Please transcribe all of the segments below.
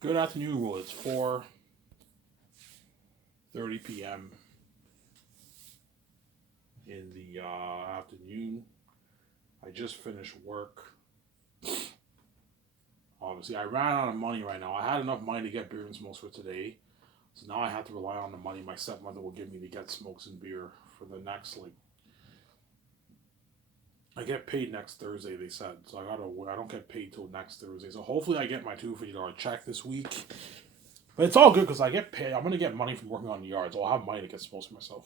Good afternoon, Will. It's 4:30 p.m. in the afternoon. I just finished work. Obviously, I ran out of money right now. I had enough money to get beer and smokes for today, so now I have to rely on the money my stepmother will give me to get smokes and beer for the next I get paid next Thursday. They said so. I don't get paid till next Thursday. So hopefully I get my $250 check this week. But it's all good because I get paid. I'm gonna get money from working on the yard, so I'll have money to get smokes for myself.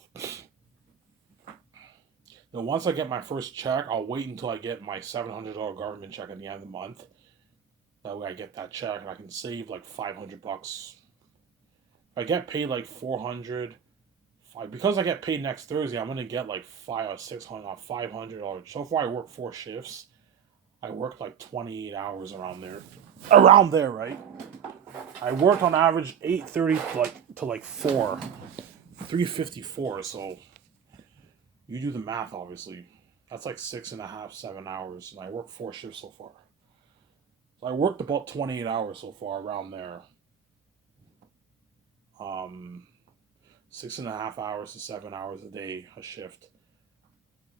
Then once I get my first check, I'll wait until I get my $700 government check at the end of the month. That way I get that check and I can save like $500. If I get paid like 400, because I get paid next Thursday, I'm gonna get like 500. So far I work 4 shifts. I worked like 28 hours around there. Around there, right? I worked on average 8:30 to like 3:54. So you do the math, obviously. That's like 6.5, 7 hours, and I worked 4 shifts so far. So I worked about 28 hours so far around there. Um, 6.5 hours to 7 hours a day a shift.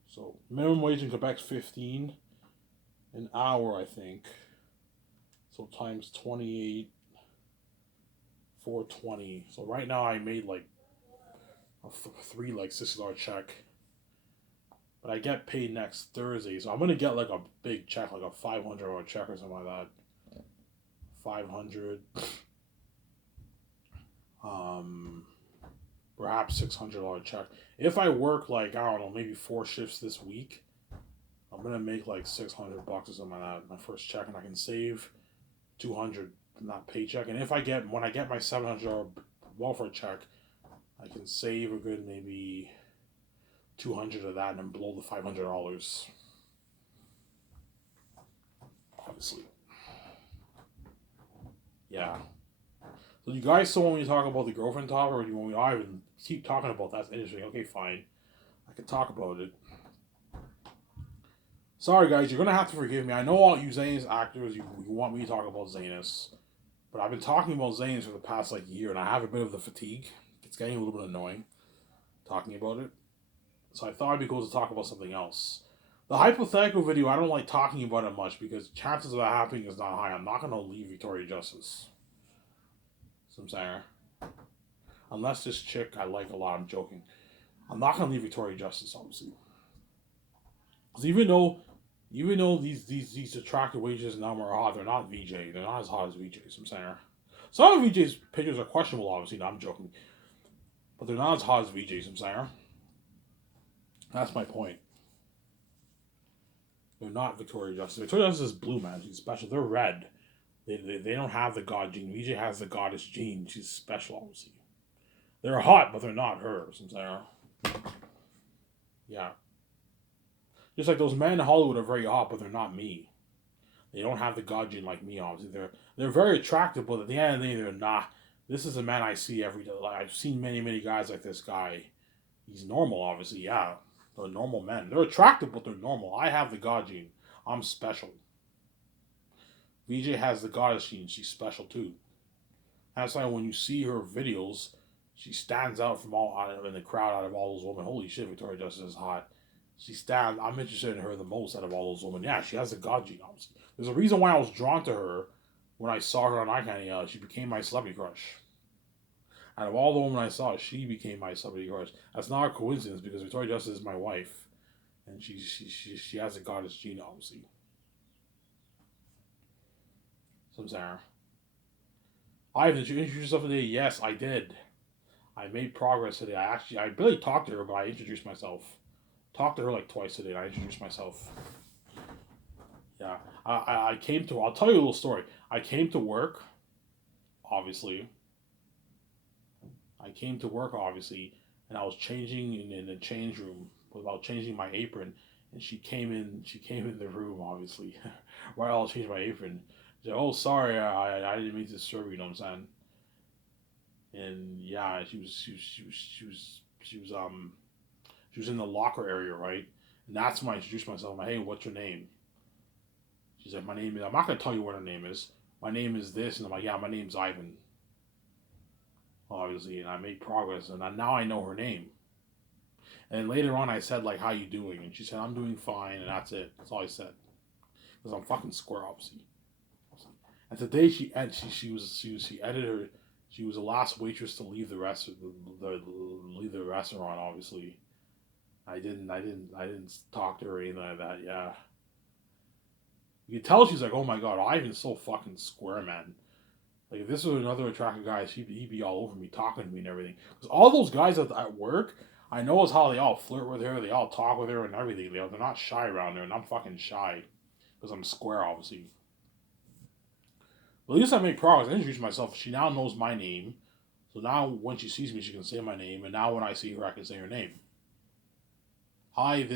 So minimum wage in Quebec's 15 an hour, I think. So times 28, 420. So right now I made like a three like $60 check. But I get paid next Thursday, so I'm gonna get like a big check, like a $500 check or something like that. 500, um, perhaps $600 check. If I work like I don't know, maybe 4 shifts this week, I'm gonna make like $600 or something like that. My first check, and I can save 200 from that paycheck. And if I get when I get my $700 welfare check, I can save a good maybe 200 of that and then blow the $500. Obviously, yeah. So you guys still want me to talk about the girlfriend talk, or do you want me to even keep talking about that? That's interesting. Okay, fine. I can talk about it. Sorry, guys, you're gonna have to forgive me. I know all you Zanus actors, you want me to talk about Zanus, but I've been talking about Zanus for the past like year, and I have a bit of the fatigue. It's getting a little bit annoying talking about it. So I thought it'd be cool to talk about something else. The hypothetical video, I don't like talking about it much because chances of that happening is not high. I'm not gonna leave Victoria Justice. So I'm saying, unless this chick I like a lot, I'm joking. I'm not gonna leave Victoria Justice, obviously. Because even though these attractive wages now are hot, they're not VJ. They're not as hot as VJs. I'm saying. Some of VJ's pictures are questionable, obviously. No, I'm joking, but they're not as hot as VJs. I'm saying. That's my point. They're not Victoria Justice. Victoria Justice is blue, man. She's special. They're red. They don't have the god gene. VJ has the goddess gene. She's special, obviously. They're hot, but they're not her. I'm saying. Yeah. Just like those men in Hollywood are very hot, but they're not me. They don't have the god gene like me, obviously. They're very attractive, but at the end of the day, they're not. This is a man I see every day. Like, I've seen many guys like this guy. He's normal, obviously, yeah. They're normal men. They're attractive, but they're normal. I have the god gene. I'm special. VJ has the goddess gene. She's special too. That's why when you see her videos, she stands out from all out in the crowd out of all those women. Holy shit, Victoria Justice is hot. She stands. I'm interested in her the most out of all those women. Yeah, she has the god gene. Obviously. There's a reason why I was drawn to her when I saw her on iCandy. She became my celebrity crush. Out of all the women I saw, she became my celebrity crush. That's not a coincidence because Victoria Justice is my wife, and she has a goddess gene, obviously. So Sarah, Ivan, did you introduce yourself today? Yes, I did. I made progress today. I barely talked to her, but I introduced myself. Talked to her like twice today. And I introduced myself. Yeah, I came to. I'll tell you a little story. I came to work, obviously. I came to work, obviously, and I was changing in the change room without changing my apron. And she came in. She came in the room, obviously, while I was changing my apron. She said, "Oh, sorry, I didn't mean to disturb you." You know what I'm saying? And yeah, she was in the locker area, right? And that's when I introduced myself. I'm like, "Hey, what's your name?" She's like, "My name is." I'm not gonna tell you what her name is. my name is this, and I'm like, yeah, my name's Ivan, obviously, and I made progress, and now I know her name. And later on, I said like, how you doing? And she said, I'm doing fine, and that's it. That's all I said. Because I'm fucking square, obviously. And today she edited her. She was the last waitress to leave leave the restaurant. Obviously, I didn't talk to her or anything like that. Yeah, you can tell she's like, oh my god, Ivan's so fucking square, man. Like if this was another attractive guy, he'd be all over me, talking to me and everything. Because all those guys at work, I know is how they all flirt with her, they all talk with her and everything. They're not shy around her, and I'm fucking shy because I'm square, obviously. But at least I made progress. I introduced myself. She now knows my name. So now when she sees me, she can say my name. And now when I see her, I can say her name. Hi,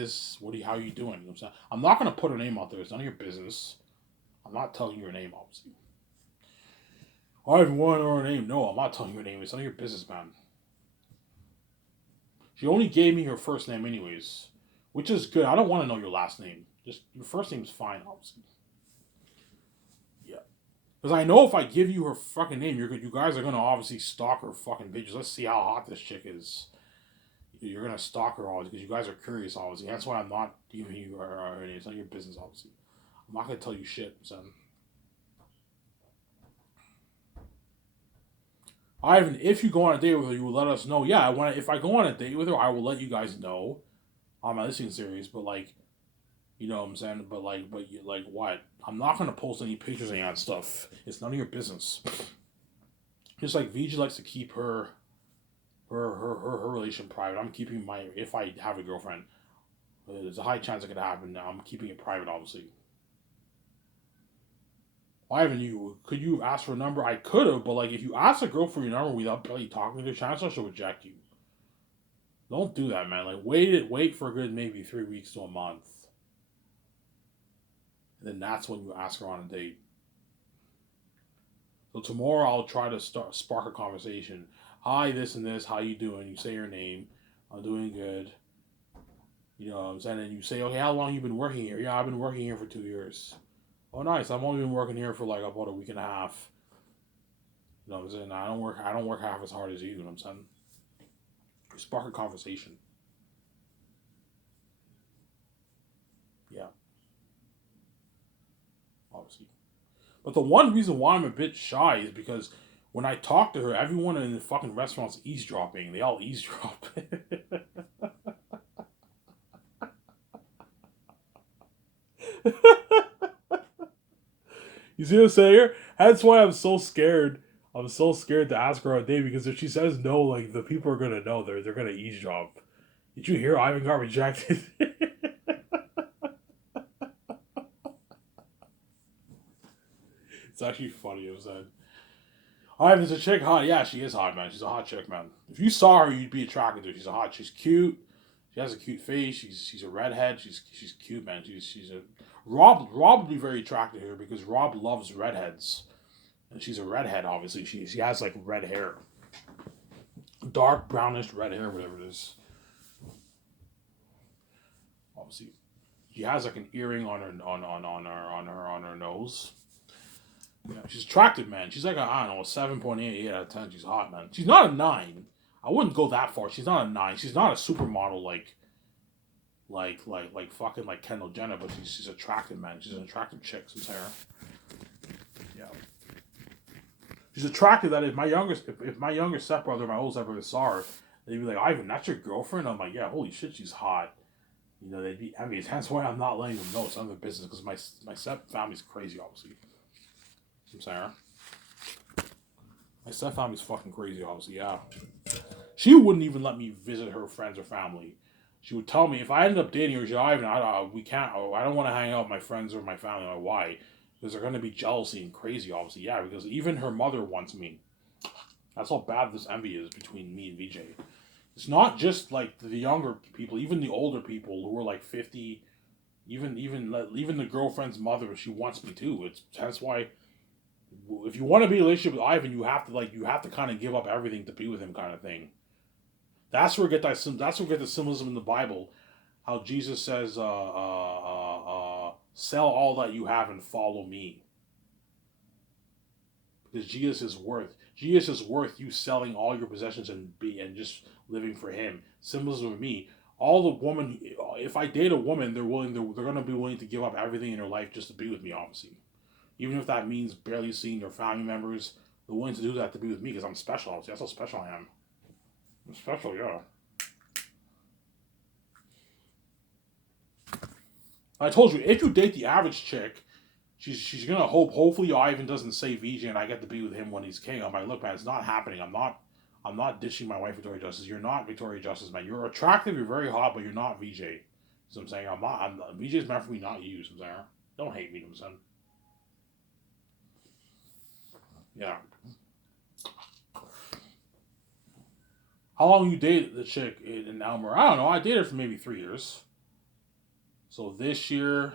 how are you doing? You know what I'm saying? I'm not going to put her name out there. It's none of your business. I'm not telling you her name, obviously. I even want her name. No, I'm not telling you her name. It's none of your business, man. She only gave me her first name anyways. Which is good. I don't want to know your last name. Just your first name's fine, obviously. Because I know if I give you her fucking name, you guys are gonna obviously stalk her fucking pages. Let's see how hot this chick is. You're gonna stalk her always because you guys are curious, obviously. That's why I'm not giving you her name. It's not your business, obviously. I'm not gonna tell you shit, son. Ivan, if you go on a date with her, you will let us know. Yeah, if I go on a date with her, I will let you guys know on my listening series. But like, you know what I'm saying? But what? I'm not gonna post any pictures of any of that stuff. It's none of your business. Just like VG likes to keep her relation private. I'm keeping if I have a girlfriend, there's a high chance it could happen. Now I'm keeping it private, obviously. Why haven't you? Could you ask for a number? I could have, but like if you ask a girl for your number without barely talking to her, chances she'll reject you. Don't do that, man. Like wait for a good maybe 3 weeks to a month. And then that's when you ask her on a date. So tomorrow I'll try to spark a conversation. Hi, this and this. How you doing? You say your name. I'm doing good. You know what I'm saying? And you say, okay, how long you been working here? Yeah, I've been working here for 2 years. Oh, nice. I've only been working here for like about a week and a half. You know what I'm saying? I don't work half as hard as you. You know what I'm saying? Spark a conversation. Yeah, obviously. But the one reason why I'm a bit shy is because when I talk to her, everyone in the fucking restaurant's eavesdropping. They all eavesdrop. You see what I'm saying here? That's why I'm so scared. I'm so scared to ask her on a date because if she says no, like the people are gonna know they're gonna eavesdrop. Did you hear Ivan got rejected? It's actually funny. It was that. Ivan, is a chick hot? Yeah, she is hot, man. She's a hot chick, man. If you saw her, you'd be attracted to her. She's a hot. She's cute. She has a cute face. She's a redhead. She's cute, man. She's a Rob would be very attracted to her because Rob loves redheads, and she's a redhead. Obviously, she has like red hair, dark brownish red hair, whatever it is. Obviously, she has like an earring on her on her nose. Yeah, she's attractive, man. She's like I don't know, a 7.88 out of 10. She's hot, man. She's not a 9. I wouldn't go that far. She's not a 9. She's not a supermodel like fucking like Kendall Jenner, but she's attractive, man. She's an attractive chick, some hair. Yeah. She's attractive that if my younger stepbrother, my old stepbrother saw her, they'd be like, Ivan, that's your girlfriend? I'm like, yeah, holy shit, she's hot. You know, they'd be envious. Hence why I'm not letting them know it's none of their business because my step family's crazy, obviously. I'm Sarah. My step family's fucking crazy, obviously, yeah. She wouldn't even let me visit her friends or family. She would tell me if I ended up dating her, she'd we can't. I don't want to hang out with my friends or my family. Like, why? Because they're gonna be jealousy and crazy, obviously. Yeah, because even her mother wants me. That's how bad this envy is between me and VJ. It's not just like the younger people, even the older people who are like 50. Even the girlfriend's mother, she wants me too. That's why. If you want to be in a relationship with Ivan, you have to kind of give up everything to be with him, kind of thing. That's where we get that. That's where we get the symbolism in the Bible, how Jesus says, "Sell all that you have and follow me." because Jesus is worth you selling all your possessions and just living for him. Symbolism with me. All the woman, if I date a woman, they're gonna be willing to give up everything in their life just to be with me. Obviously, even if that means barely seeing their family members, they're willing to do that to be with me because I'm special. Obviously, that's how special I am. I'm special, yeah. I told you, if you date the average chick, she's gonna hopefully Ivan doesn't say VJ and I get to be with him when he's king. I'm like, look, man, it's not happening. I'm not dishing my wife Victoria Justice. You're not Victoria Justice, man. You're attractive, you're very hot, but you're not VJ. So I'm saying VJ's meant for me, not you. So I'm saying, don't hate me, I'm saying. Yeah. How long you dated the chick in Elmer? I don't know. I dated her for maybe 3 years. So this year,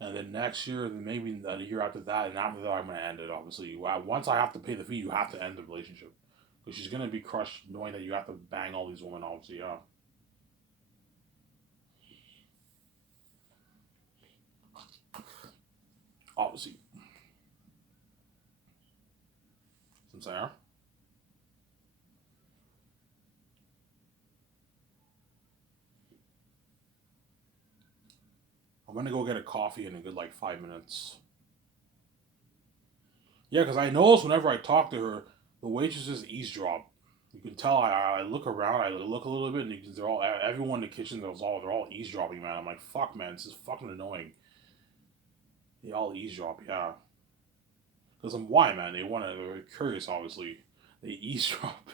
and then next year, and then maybe the year after that, and after that, I'm gonna end it. Obviously, once I have to pay the fee, you have to end the relationship because she's gonna be crushed knowing that you have to bang all these women. Obviously, yeah. Obviously, I'm saying. I'm gonna go get a coffee in a good like 5 minutes. Yeah, because I notice whenever I talk to her, the waitresses eavesdrop. You can tell I look around, I look a little bit, and they're all everyone in the kitchen. They're all eavesdropping, man. I'm like, fuck, man, this is fucking annoying. They all eavesdrop, yeah. Because I'm why, man. They're curious, obviously. They eavesdrop.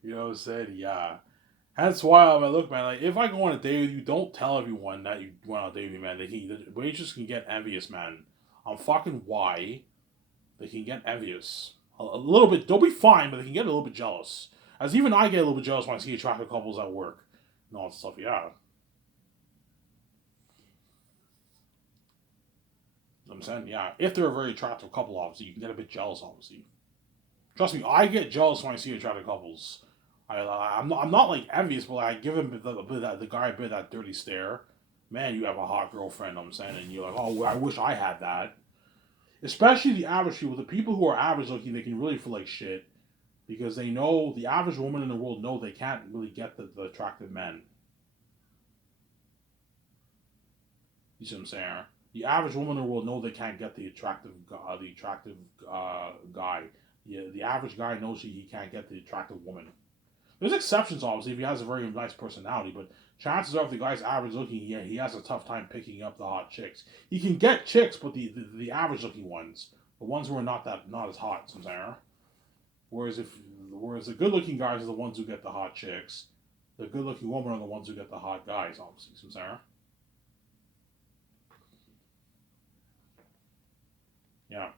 You know what I'm saying? Yeah. That's why I'm like, look, man. Like, if I go on a date with you, don't tell everyone that you went on a date with me, man. The waitress can get envious, man. I'm fucking why they can get envious a little bit. They'll be fine, but they can get a little bit jealous. As even I get a little bit jealous when I see attractive couples at work and all that stuff. Yeah, I'm saying, yeah. If they're a very attractive couple, obviously, you can get a bit jealous. Obviously, trust me, I get jealous when I see attractive couples. I'm not like envious, but I give him the guy a bit of that dirty stare. Man, you have a hot girlfriend. I'm saying, and you're like, oh, I wish I had that. Especially the average people, the people who are average looking, they can really feel like shit because they know the average woman in the world know they can't really get the attractive men. You see what I'm saying? The average woman in the world know they can't get the attractive guy. Yeah, the average guy knows he can't get the attractive woman. There's exceptions, obviously, if he has a very nice personality, but chances are if the guy's average looking, he has a tough time picking up the hot chicks. He can get chicks, but the average looking ones, the ones who are not as hot, you know what I'm saying? Whereas the good looking guys are the ones who get the hot chicks, the good looking women are the ones who get the hot guys, obviously, you know what I'm saying? Yeah.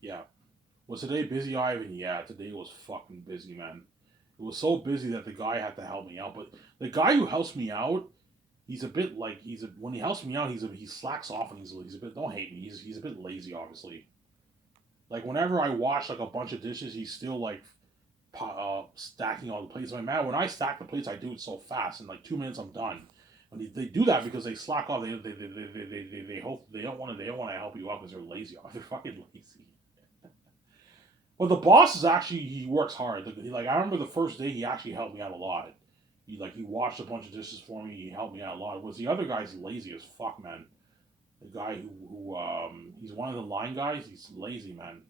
Yeah. Was today busy, Ivan? Yeah, today was fucking busy, man. It was so busy that the guy had to help me out. But the guy who helps me out, he's a bit like when he helps me out, he slacks off and he's a bit. Don't hate me. He's a bit lazy, obviously. Like whenever I wash like a bunch of dishes, he's still like stacking all the plates. I'm like, man, when I stack the plates, I do it so fast. In like 2 minutes, I'm done. And they do that because they slack off. They hope they don't want to help you out because they're lazy. They're fucking lazy. Well, the boss is actually he works hard. Like I remember the first day he actually helped me out a lot. He washed a bunch of dishes for me. He helped me out a lot. Was the other guy's lazy as fuck, man. The guy who he's one of the line guys. He's lazy, man.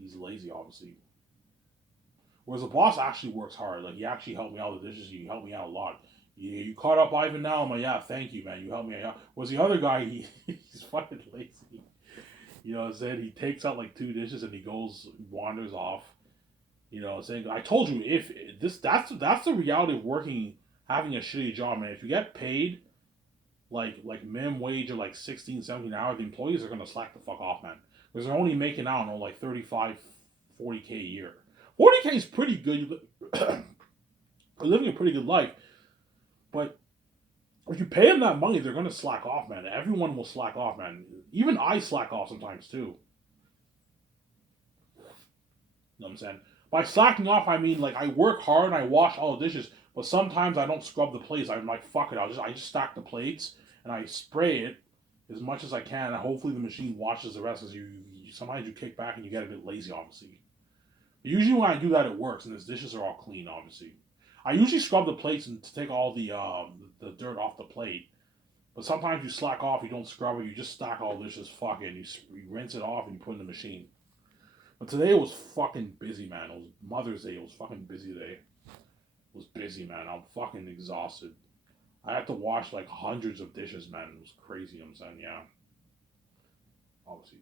He's lazy, obviously. Whereas the boss actually works hard. Like he actually helped me out with the dishes. He helped me out a lot. You caught up Ivan now? I'm like, yeah, thank you, man. You helped me out. Was the other guy? He's fucking lazy. You know what I'm saying? He takes out like two dishes and he goes wanders off. You know what I'm saying? I told you if this that's the reality of working having a shitty job, man. If you get paid like minimum wage or like 16, 17 hours, the employees are gonna slack the fuck off, man. Because they're only making, I don't know, like 35, 40K a year. 40K is pretty good. You're living a pretty good life, but if you pay them that money, they're gonna slack off, man. Everyone will slack off, man. Even I slack off sometimes too. You know what I'm saying? By slacking off, I mean like I work hard and I wash all the dishes, but sometimes I don't scrub the plates. I'm like, fuck it, I just stack the plates and I spray it as much as I can, and hopefully the machine washes the rest. Because sometimes you kick back and you get a bit lazy, obviously. But usually when I do that, it works, and the dishes are all clean, obviously. I usually scrub the plates and to take all the dirt off the plate. But sometimes you slack off, you don't scrub it, you just stack all the dishes, fuck it, and you rinse it off and you put it in the machine. But today it was fucking busy, man. It was Mother's Day. It was fucking busy today. It was busy, man. I'm fucking exhausted. I had to wash like hundreds of dishes, man. It was crazy. I'm saying, yeah. Obviously.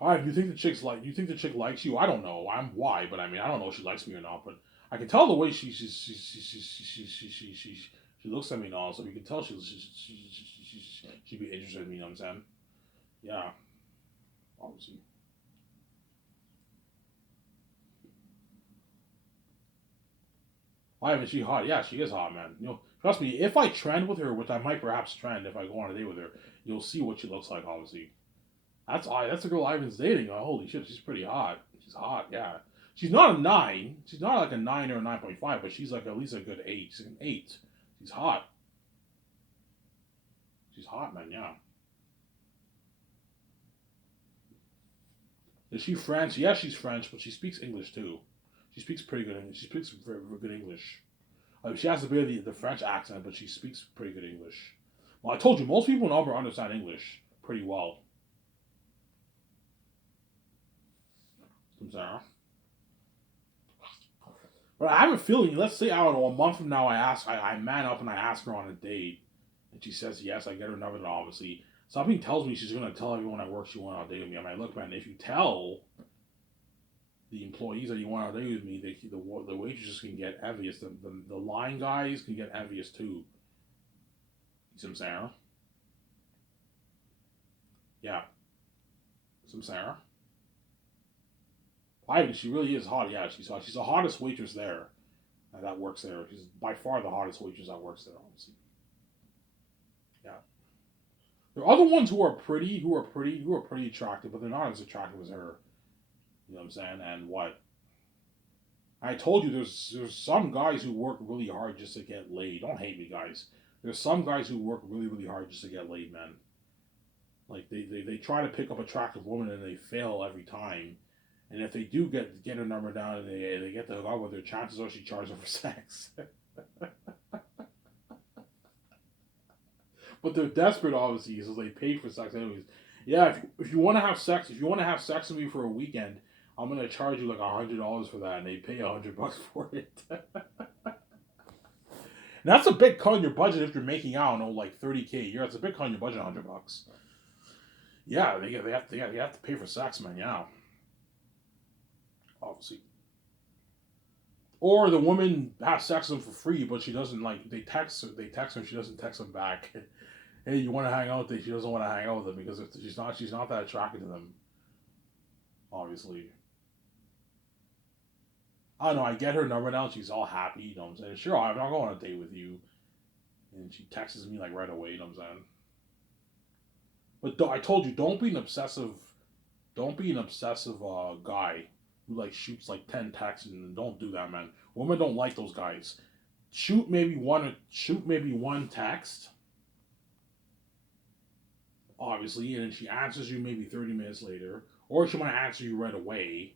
All right. You think the chick's like? You think the chick likes you? I don't know. I'm why, but I mean, I don't know if she likes me or not. But I can tell the way she looks at me and all, so you can tell she'd be interested in me. You know what I'm saying? Yeah. Obviously. Why isn't she hot? Yeah, she is hot, man. Trust me. If I trend with her, which I might perhaps trend if I go on a date with her, you'll see what she looks like. Obviously, that's the girl Ivan's dating. Oh, holy shit, she's pretty hot. She's hot, yeah. She's not a 9. She's not like a 9 or a 9.5, but she's like at least a good 8. She's an 8. She's hot. She's hot, man. Yeah. Is she French? Yeah, she's French, but she speaks English too. She speaks pretty good English. She speaks very, very good English. She has a bit of the French accent, but she speaks pretty good English. Well, I told you, most people in Auburn understand English pretty well. From Sarah. But I have a feeling, let's say, I don't know, a month from now, I man up and I ask her on a date, and she says yes, I get her number, then obviously. Something tells me she's going to tell everyone at work she went on a date with me. I'm like, look, man, if you tell the employees that you went on a date with me, the waitresses can get envious. The line guys can get envious too. You see what I'm saying? Yeah. Some Sarah. Ivy, she really is hot. Yeah, she's hot. She's the hottest waitress there. That works there. She's by far the hottest waitress that works there, obviously. Yeah. There are other ones who are pretty attractive, but they're not as attractive as her. You know what I'm saying? And what I told you, there's some guys who work really hard just to get laid. Don't hate me, guys. There's some guys who work really, really hard just to get laid, man. Like they try to pick up attractive women and they fail every time. And if they do get her number down and they get to hook up with her, chances are she charges her for sex. But they're desperate, obviously, so they pay for sex anyways. Yeah, if you want to have sex, if you want to have sex with me for a weekend, I'm gonna charge you like $100 for that, and they pay $100 for it. And that's a big cut in your budget if you're making, I don't know, like 30K a year. That's a big cut in your budget, $100. Yeah, they have to pay for sex, man. Yeah, obviously. Or the woman has sex with them for free, but she doesn't like. They text her, she doesn't text them back. Hey, you want to hang out with them? She doesn't want to hang out with them because she's not that attracted to them. Obviously, I don't know. I get her number now. She's all happy. You know what I'm saying? Sure, I'll go on a date with you. And she texts me like right away. You know what I'm saying? But I told you, don't be an obsessive guy who like shoots like 10 texts, and don't do that, man. Women don't like those guys. Shoot maybe one text, obviously, and then she answers you maybe 30 minutes later, or she might answer you right away.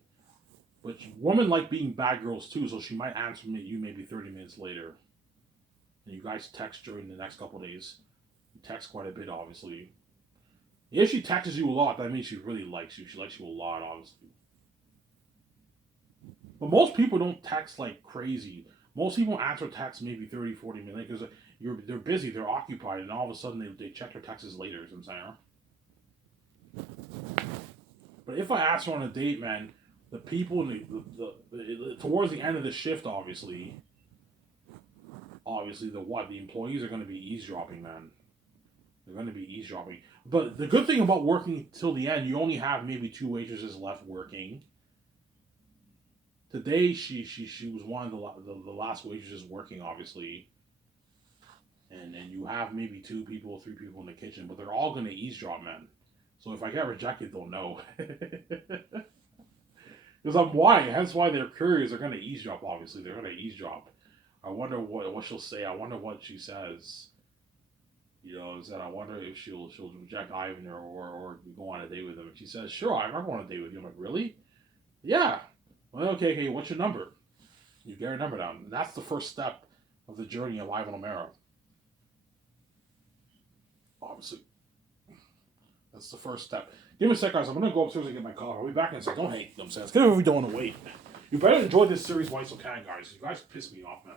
But women like being bad girls too, so she might answer you maybe 30 minutes later, and you guys text during the next couple of days. You text quite a bit, obviously. If she texts you a lot, that means she really likes you. She likes you a lot, obviously. But most people don't text like crazy. Most people answer texts maybe 30, 40 minutes because they're busy, they're occupied, and all of a sudden they check their texts later. You know what I'm saying? But if I ask her on a date, man, the people in towards the end of the shift, obviously, obviously the employees are going to be eavesdropping, man. They're going to be eavesdropping. But the good thing about working till the end, you only have maybe two waitresses left working. Today, she was one of the last waitresses working, obviously. And you have maybe two people, three people in the kitchen, but they're all going to eavesdrop, man. So if I get rejected, they'll know. Because I'm why. Hence why their couriers are going to eavesdrop, obviously. They're going to eavesdrop. I wonder what she'll say. I wonder what she says. You know, is that I wonder if she'll reject Ivan or go on a date with him. And she says, sure, I'm not going on a date with you. I'm like, really? Yeah. Well, okay, what's your number? You get your number down. And that's the first step of the journey of Ivan O'Mara. Obviously. That's the first step. Give me a sec, guys. I'm going to go upstairs and get my coffee. I'll be back in a sec. Don't hate them, sense. Get over don't want to wait. You better enjoy this series while you still can, guys. You guys piss me off, man.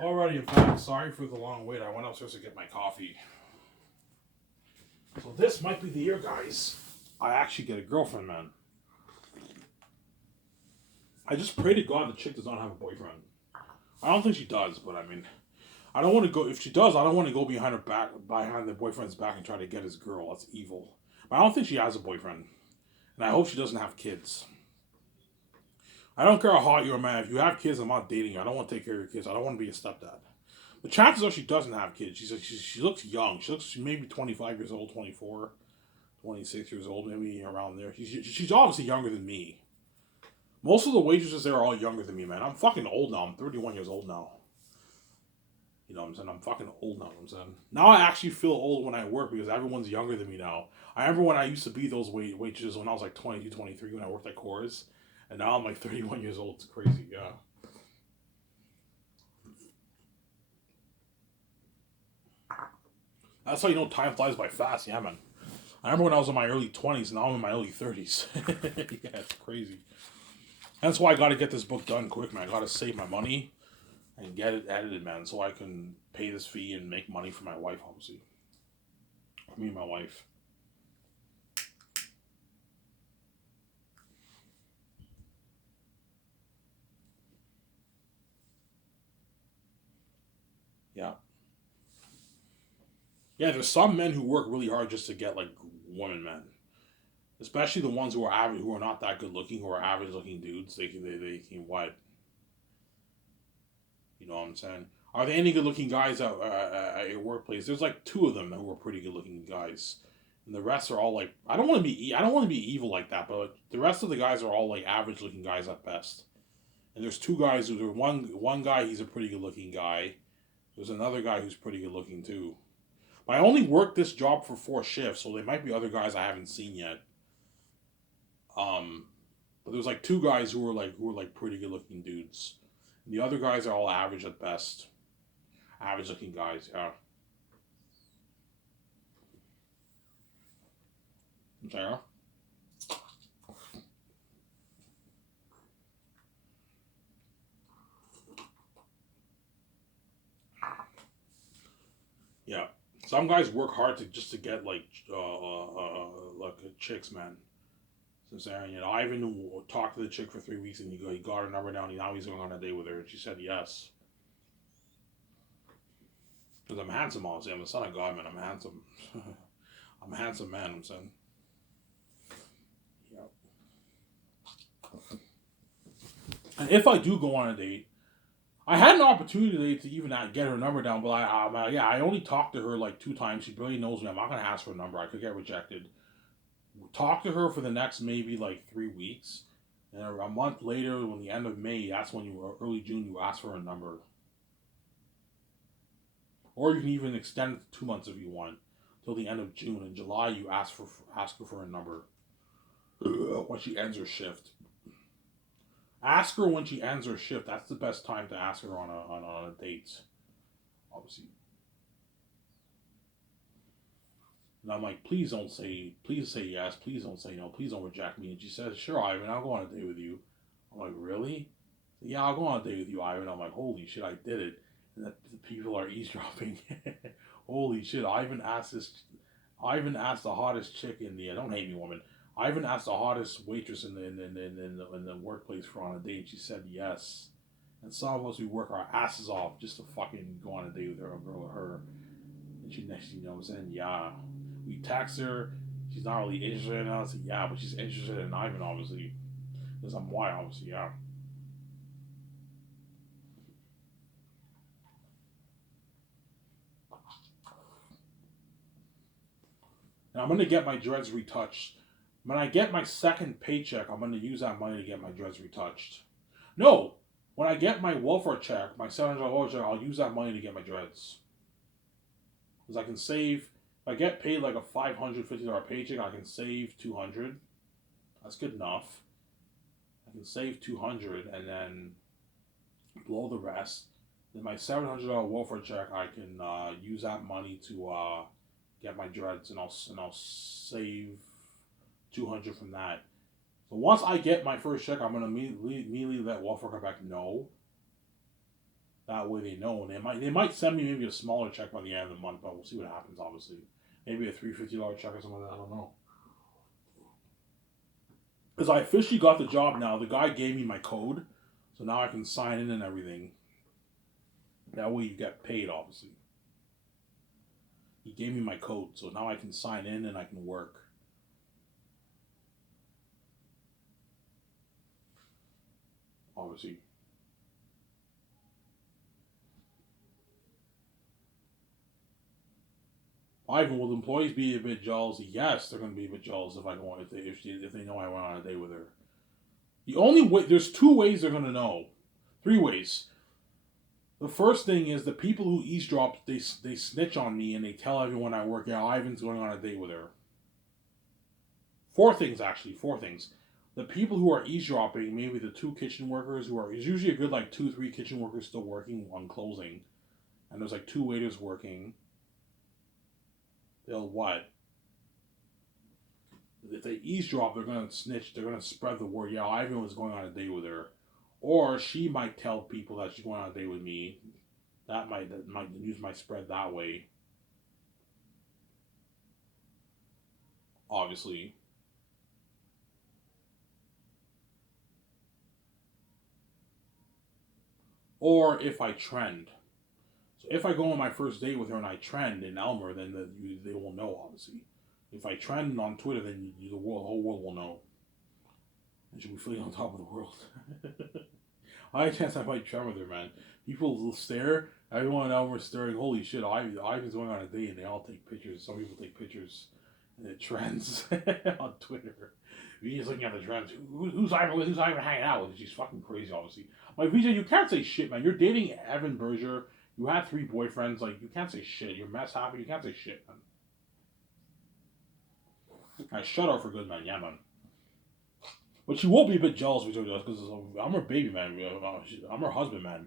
Alrighty, in fact, sorry for the long wait. I went upstairs to get my coffee. So this might be the year, guys. I actually get a girlfriend, man. I just pray to God the chick does not have a boyfriend. I don't think she does, but I mean, I don't want to go. If she does, I don't want to go behind her back, behind the boyfriend's back, and try to get his girl. That's evil. But I don't think she has a boyfriend, and I hope she doesn't have kids. I don't care how hot you are, man. If you have kids, I'm not dating you. I don't want to take care of your kids. I don't want to be a stepdad. The chances are she doesn't have kids. She looks young. She looks maybe 25 years old, 24, 26 years old, maybe around there. She's obviously younger than me. Most of the waitresses there are all younger than me, man. I'm fucking old now. I'm 31 years old now. You know what I'm saying? I'm fucking old now, I'm saying. Now I actually feel old when I work because everyone's younger than me now. I remember when I used to be those waitresses when I was like 22, 23 when I worked at Coors. And now I'm like 31 years old. It's crazy, yeah. That's how you know time flies by fast, yeah, man. I remember when I was in my early 20s, now I'm in my early 30s. Yeah, it's crazy. That's why I gotta get this book done quick, man. I gotta save my money and get it edited, man, so I can pay this fee and make money for my wife, obviously. Me and my wife. Yeah. Yeah, there's some men who work really hard just to get like women, men. Especially the ones who are average, who are not that good looking, who are average looking dudes. They can what? You know what I'm saying? Are there any good looking guys at your workplace? There's like two of them who are pretty good looking guys, and the rest are all like I don't want to be evil like that, but the rest of the guys are all like average looking guys at best. And there's two guys who one guy he's a pretty good looking guy. There's another guy who's pretty good looking too. I only worked this job for 4 shifts, so there might be other guys I haven't seen yet. But there was like 2 guys who were like pretty good looking dudes. The other guys are all average at best. Average looking guys, yeah. Sarah? Yeah. Some guys work hard to just to get like chicks, man. So saying, Ivan talked to the chick for 3 weeks and he got her number down. And now he's going on a date with her, and she said yes. Because I'm handsome, obviously. I'm the son of God, man. I'm handsome. I'm a handsome man. I'm saying. Yeah. And if I do go on a date, I had an opportunity to even get her number down, but I only talked to her like 2 times. She barely knows me. I'm not gonna ask for a number. I could get rejected. Talk to her for the next maybe like 3 weeks, and a month later, when the end of May, that's when early June, you ask for a number, or you can even extend it to 2 months if you want, till the end of June. In July, you ask her for a number when she ends her shift. Ask her when she ends her shift. That's the best time to ask her on a date. Obviously. And I'm like, please say yes. Please don't say no. Please don't reject me. And she says, sure, Ivan, I'll go on a date with you. I'm like, really? Yeah, I'll go on a date with you, Ivan. I'm like, holy shit, I did it. And the people are eavesdropping. Holy shit, Ivan asked the hottest chick in the, don't hate me, woman. Ivan asked the hottest waitress in the workplace for on a date. She said yes. And some of us, we work our asses off just to fucking go on a date with her, a girl with her. And she next, saying, yeah. We text her. She's not really interested in us. Yeah, but she's interested in Ivan, obviously. Because I'm white, obviously, yeah. And I'm going to get my dreads retouched. When I get my second paycheck, I'm going to use that money to get my dreads retouched. No! When I get my welfare check, my $700 welfare check, I'll use that money to get my dreads. Because I can save, if I get paid like a $550 paycheck, I can save $200. That's good enough. I can save $200 and then blow the rest. Then my $700 welfare check, I can use that money to get my dreads, and I'll save $200 from that. So once I get my first check, I'm gonna immediately let welfare come back know. That way they know, and they might send me maybe a smaller check by the end of the month, but we'll see what happens. Obviously, maybe a $350 check or something like that. I don't know. Because I officially got the job now. The guy gave me my code, so now I can sign in and everything. That way you get paid, obviously. He gave me my code, so now I can sign in and I can work. Obviously. Ivan, will employees be a bit jealous? Yes, they're going to be a bit jealous if they know I went on a date with her. The only way, there's 2 ways they're going to know. 3 ways. The first thing is the people who eavesdrop, they snitch on me and they tell everyone I work out, Ivan's going on a date with her. 4 things, actually. 4 things. The people who are eavesdropping, maybe the 2 kitchen workers there's usually a good 2-3 kitchen workers still working on closing. And there's 2 waiters working. They'll what? If they eavesdrop, they're going to snitch. They're going to spread the word. Yeah, Ivan was going on a date with her. Or she might tell people that she's going on a date with me. That news might spread that way. Obviously. Or if I trend. So if I go on my first date with her and I trend in Elmer, then they will know, obviously. If I trend on Twitter, then the whole world will know. And she'll be feeling on top of the world. I had a chance I might trend with her, man. People will stare. Everyone in Elmer is staring. Holy shit, Ivan's going on a date, and they all take pictures. Some people take pictures, and it trends on Twitter. VJ's looking at the trends. Who's Ivan with? Who's Ivan hanging out with? She's fucking crazy, obviously. Like, VJ, you can't say shit, man. You're dating Evan Berger. You had 3 boyfriends. Like, you can't say shit. Your mess happened. You can't say shit, man. I shut her for good, man. Yeah, man. But she will be a bit jealous of each other because I'm her baby, man. I'm her husband, man.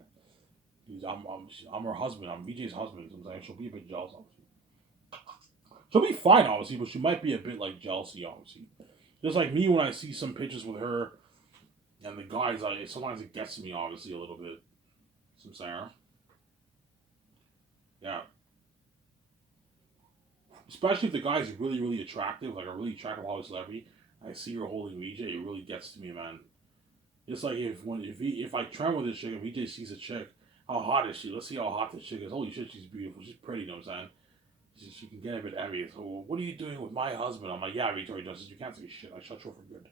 I'm her husband. I'm VJ's husband. So I'm saying she'll be a bit jealous, obviously. She'll be fine, obviously, but she might be a bit like jealousy, obviously. Just like me when I see some pictures with her and the guys, sometimes it gets to me, obviously, a little bit. Some Sarah. Yeah. Especially if the guy's really, really attractive, like a really attractive Hollywood celebrity. I see her holding VJ, it really gets to me, man. It's like if I trend with this chick and VJ sees a chick, how hot is she? Let's see how hot this chick is. Holy shit, she's beautiful. She's pretty, you know what I'm saying? She can get a bit envious. So, what are you doing with my husband? I'm like, yeah, Victoria Justice, you can't say shit. I shut you up for good.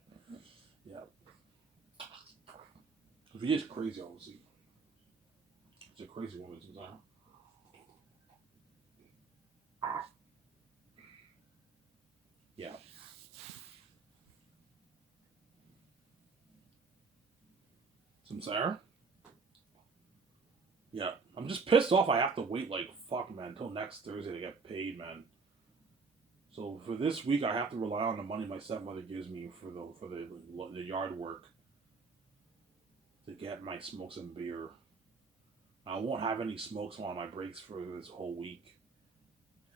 Yeah. Because VJ's crazy, obviously. She's a crazy woman sometimes. Yeah. Some Sarah? Yeah. I'm just pissed off I have to wait like fuck, man, until next Thursday to get paid, man. So for this week I have to rely on the money my stepmother gives me for the yard work to get my smokes and beer. I won't have any smokes on my breaks for this whole week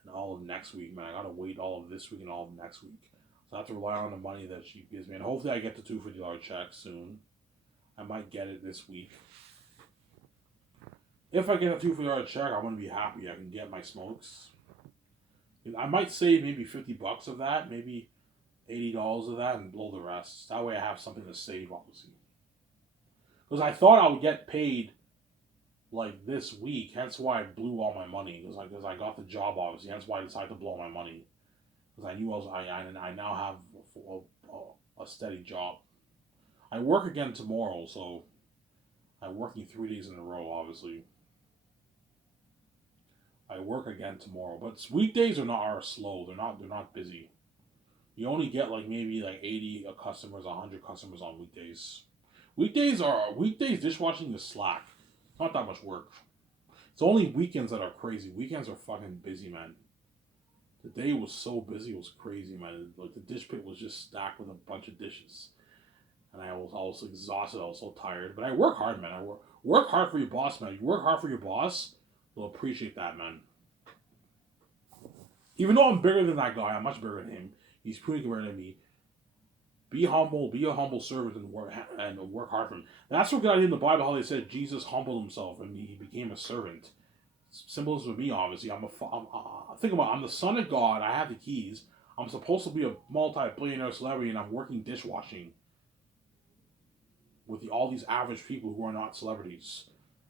and all of next week, man. I gotta wait all of this week and all of next week. So I have to rely on the money that she gives me, and hopefully I get the $250 check soon. I might get it this week. If I get a $250 check, I'm gonna be happy. I can get my smokes. I might save maybe $50 of that, maybe $80 of that, and blow the rest. That way, I have something to save, obviously. Because I thought I would get paid like this week. Hence why I blew all my money. Because I got the job, obviously. Hence why I decided to blow my money. Because I knew I now have a steady job. I work again tomorrow, so I'm working 3 days in a row, obviously. I work again tomorrow, but weekdays are slow. They're not busy. You only get like maybe like 80 customers, 100 customers on weekdays. Weekdays dishwashing is slack. Not that much work. It's only weekends that are crazy. Weekends are fucking busy, man. The day was so busy, it was crazy, man. Like the dish pit was just stacked with a bunch of dishes, and I was exhausted. I was so tired, but I work hard, man. I work hard for your boss, man. You work hard for your boss, they'll appreciate that, man. Even though I'm bigger than that guy, I'm much bigger than him. He's pretty bigger than me. Be humble, be a humble servant, and work hard for him. That's what got in the Bible. How they said Jesus humbled himself and he became a servant. Symbolism of me, obviously. Think about it, I'm the son of God. I have the keys. I'm supposed to be a multi-billionaire celebrity, and I'm working dishwashing with all these average people who are not celebrities.